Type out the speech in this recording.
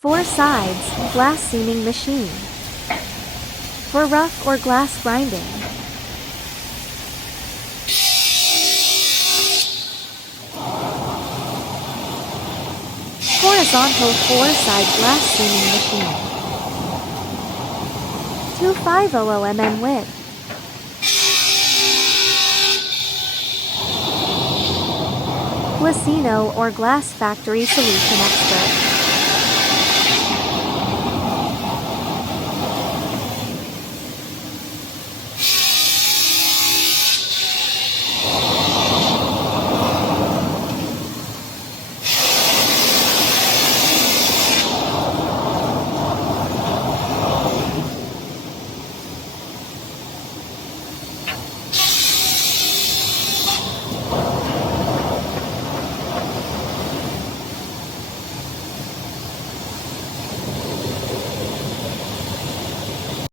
4 sides, glass seaming machine. For rough or glass grinding. Horizontal 4-side glass seaming machine. 2500 mm width. Glacino or Glass Factory Solution Expert.